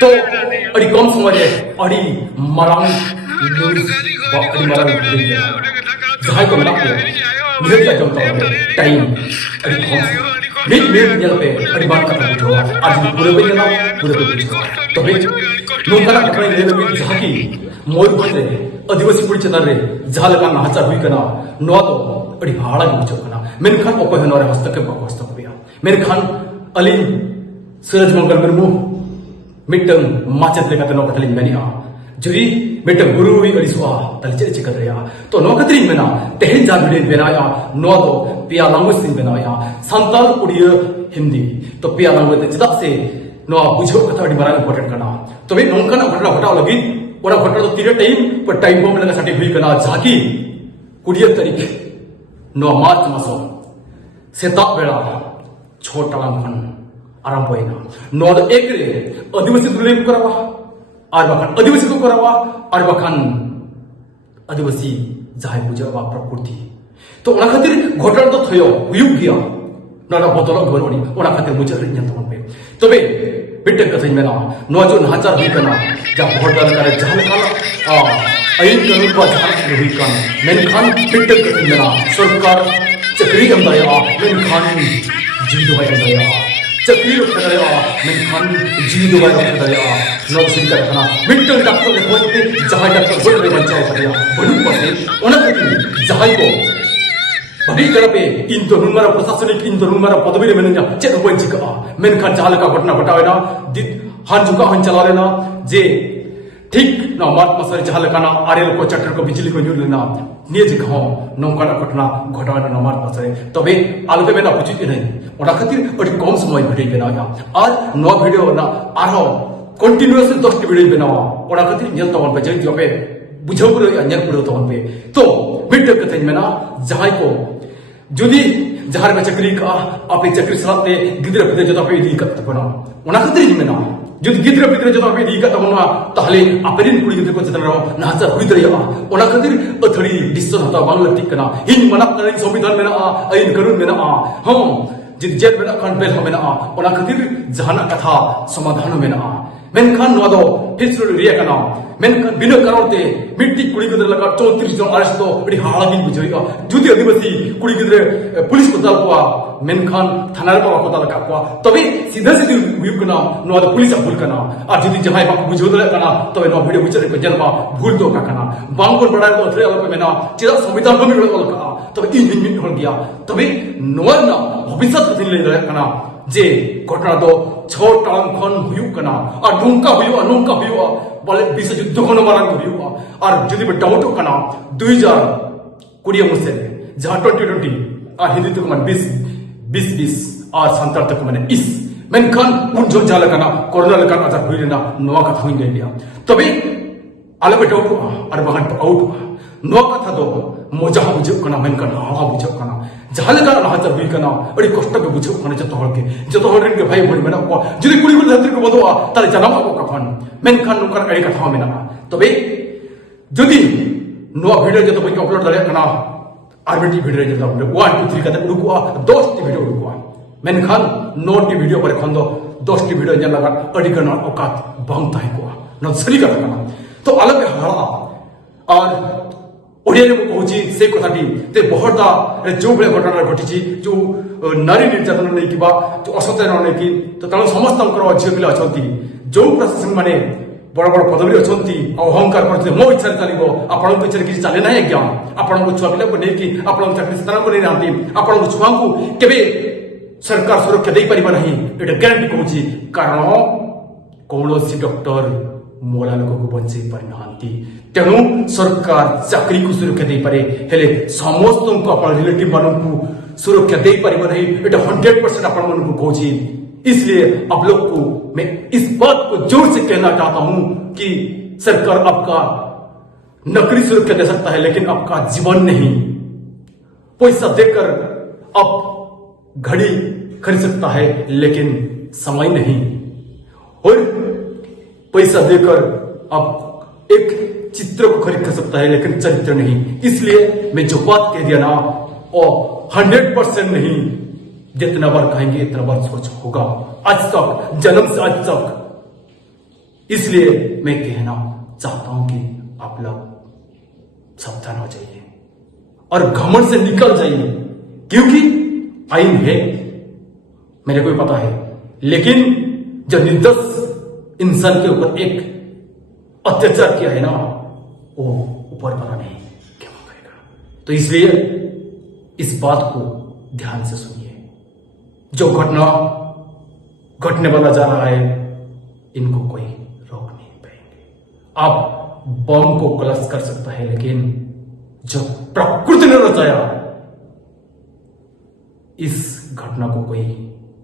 तो अड़ी कम समय अड़ी मरांग न्यूज अड़ी मरांग जहां को मिला निहत का जमता है टाइम अड़ी कम मिड मिड पे अड़ी बात करना बुझो आज पूरे पे ना पूरे पे बुझो तो भी नोंकना कपड़े ले लगे जहां की मोर बंदे आदिवासी पुड़ी चेतान रे जहां लगा नाचा हुई कना नो तो अड़ी हाड़ा बुझो कना मेनखान ओको हनोरे हस्तक्षेप को हस्तक्षेप मेनखान अली सूरज मंगल मुर्मू मिट्टम माचत लेका तनो कथलिन मेनिया जुरी मिट्टम गुरु वी अरिसवा तलचे चिकदरिया तो नो कतरिन मेना तेहन जा भिडिन बेनाया नो दो पिया लैंग्वेज सिन बेनाया संताल उड़िया हिंदी तो पिया लैंग्वेज चिदा से नो बुझो कथा अडी बरा इंपोर्टेंट कना तो बे नोंकना घटना घटाव लगी ओना घटना तो तीरे टाइम पर टाइम बम लगा साठी हुई कना जाकी कुड़िया तारीख नो मार्च मासो सेता बेला छोटा लांखन आरंभ होइना नोद एकरे आदिवासी दुले करावा आर बखान आदिवासी को करावा आर बखान आदिवासी जाय बुझावा प्रकृति तो ओना खातिर घटना तो थयो हुयु गिया नडा बदल गरोनी ओना खातिर बुझा रे न्यत पे तबे बिटे कथै मेना नो जो नाचार हुई कना जा भोटदान करे जहल काला आइन कानून को जहल हुई कान मेनखान बिटे कथै मेना सरकार चक्री अंदाया मेनखान जीदो है अंदाया चक्री रखदया मेनखान जीदो है रखदया नो सिंका कना बिटे डॉक्टर ने बोलते जहां डॉक्टर बोल रे बचाओ करया बनु पसे ओना कथि जहां को बड़ी करपे इन तो नुमारा प्रशासनिक इन तो नुमारा पदवी में नया चेक होई चिका मेनखान जहां का घटना घटावेना हां जुका हन चला लेना जे ठीक ना मात मसर जहां लकाना आरेल को चटर को बिजली को न्यूर लेना निज घो नौका घटना घटावेना ना मात मसरे तबे आलबे में ना बुझित नहीं ओना खातिर अडी कम समय भिडियो बनाया आज नो वीडियो ना आरो कंटीन्यूअस 10 वीडियो बनावा ओना खातिर नेल तवन पे जई दियोबे बुझो पुरो या नेल पुरो तवन पे तो वीडियो कथै मेना जहां को जुदी जहार में चक्री का आपे चक्री सलाते गिद्र पिदे जदा पे दी कत बना ओना खतरी मेना जुदी गिद्र पिदे जदा पे दी कत बना ताहले आपेरिन कुड़ी गिद्र को जतन रहो नाचा हुई दरिया ओना खतिर अथड़ी डिस्सन हता बांग्ला टिकना इन मना करे संविधान मेना आइन कानून मेना हम जिद जेल मेना खान बेल मेना ओना खतिर जहाना कथा समाधान मेना मेनखान नो दो फिसुल रिया कना मेनखान बिना करोते मिट्टी कुड़ी गिद्र लगा 34 जन अरेस्ट तो बड़ी हालागी बुझोइगा जुदी आदिवासी कुड़ी गिद्र पुलिस को दल को मेनखान थाना रे को दल का तबे सीधा सीधी हुई कना नो दो पुलिस भूल कना और जुदी जहां बा बुझो दल कना तबे नो वीडियो बुझरे को जन्मा भूल दो का कना बांगकोन बड़ा तो थरे अलग मेना चिरा संविधान को मिल का तबे इन दिन हो गया तबे नो ना भविष्य दिन ले कना जे घटना दो छोटा खन हुयु कना और नोंका हुयु बोले विश्व युद्ध को मारन हुयु और जदि बे डाउट कना 2020 मुसे जहां 2020 और हिंदी तक मन 20 और संताल तक मन इस मेनखान उन जो जाला कना कोरोना लगा आजा हुई ना नोआ का हुई गया तबे आले बे डाउट और बहन आउट नो कथा दो मोजा बुझो कना मेनखान हाड़ा बुझो कना जहां लगा नाचा हुई कना अड़ी कष्ट के बुझो कना जतो हर के भाई बड़ी मेना जदि कुड़ी गुल धरती को बदवा ताले जन्म को कफन मेनखान नुकर अड़ी कथा मेना तबे जदि नो वीडियो जतो पे अपलोड दले कना आरबीटी वीडियो जतो 1 2 3 कते उडुकुआ 10 T video उडुकुआ मेनखान no T video पर खंदो 10 टी वीडियो जन लगा अड़ी कना औकात बंग ताई को न सरी कथा तो अलग हाड़ा और ओडिया को कहूची से कथाटी ते बहरदा जो बळे घटना घटिची जो नारी निर्यातन नै किबा जो असत्य नै कि तो तण समस्त झियो पिला अछंती जो प्रशासन माने बड़ बड़ पदवी अछंती अहंकार करते मो इच्छा चलिबो आपण को इच्छा कि चले नै ज्ञान आपण को छुआ पिला को नै कि आपण चाकरी स्थान को नै नांती आपण को छुआ को केबे सरकार सुरक्षा दे परिबा नहीं एटा गारंटी कहूची कारण कौनसी डॉक्टर मोरा लोक को बंचे परिनांती तेणु सरकार चाकरी को सुरक्षा दे पारे हेले समस्त को अपन रिलेटिव मानन को सुरक्षा दे परिबा नहीं एटा 100% अपन मन को कहूची इसलिए आप लोग को मैं इस बात को जोर से कहना चाहता हूं कि सरकार आपका नौकरी सुरक्षा दे सकता है लेकिन आपका जीवन नहीं पैसा देकर आप घड़ी खरीद सकता है लेकिन समय नहीं और पैसा देकर आप एक चित्र को खरीद सकता है लेकिन चरित्र नहीं इसलिए मैं जो बात कह दिया ना वो 100% नहीं जितना बार कहेंगे इतना बार सोच होगा आज तक जन्म से आज तक इसलिए मैं कहना चाहता हूं कि आप लोग सावधान हो जाइए और घमंड से निकल जाइए, क्योंकि आइन है, मेरे को भी पता है, लेकिन जो निर्दोष इंसान के ऊपर एक अत्याचार किया है ना, वो ऊपर वाला नहीं क्या करेगा। तो इसलिए इस बात को ध्यान से सुनिए। जो घटना घटने वाला जा रहा है, इनको कोई रोक नहीं पाएंगे। आप बम को क्लश कर सकता है, लेकिन जो प्रकृति ने रचाया, इस घटना को कोई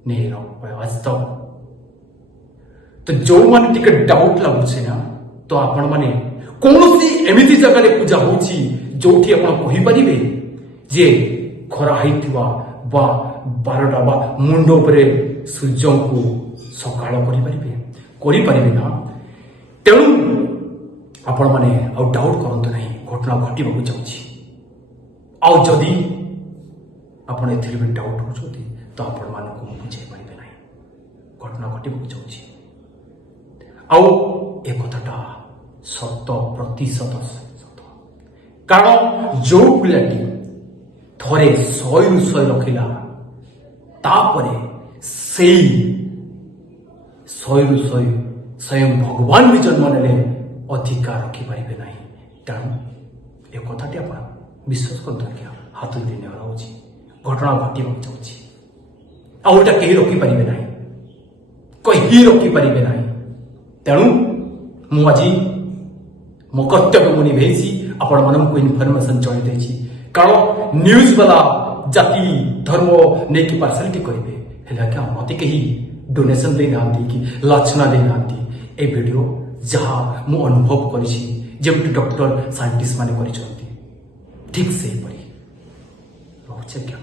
नहीं रोक पाया आज तक। तो जो मैंने टिके डाउट लगुचे ना, तो आपण माने कौन एमती जगह पूजा होची जोठी आपण कहि परिबे जे खरा हैथिवा बा 12टा बा मुंड उपरे सूर्य को सकाळ करि परिबे ना। तेणु आपण माने आ डाउट करंतु नहीं, घटना घटिबा जाउची। आ जदि आपण एथिरे भी डाउट होचोती तो आपण मानकु बुझे परिबे नहीं, घटना घटिबा जाउची। आउ ए कथाटा 100% सत, कारण जो पिलाटी थरे 100 रखिला, तापरे सेई 100 स्वयं भगवान भी जन्म नेले अधिकार रखी पारे ना। तेणु ए कथाटी आप विश्वास करते क्या हाथ दिन हराऊँच, घटना घटवा जाऊँगी, आउटा कहीं रखिपारे ना, कहीं रखिपारे ना। तेणु मु आज मो कर्तव्य मु निभेसी, आपण मानक इनफर्मेशन चढ़ी, कारण न्यूज वाला जाति धर्म नहीं कि पार्सालिटी करेंगे, क्या मत कहीं डोनेशन देना कि लाछना देना। ए वीडियो जहाँ मु अनुभव करी डॉक्टर साइंटिस्ट माने करी, ठीक से ही पड़ी रोचे क्या।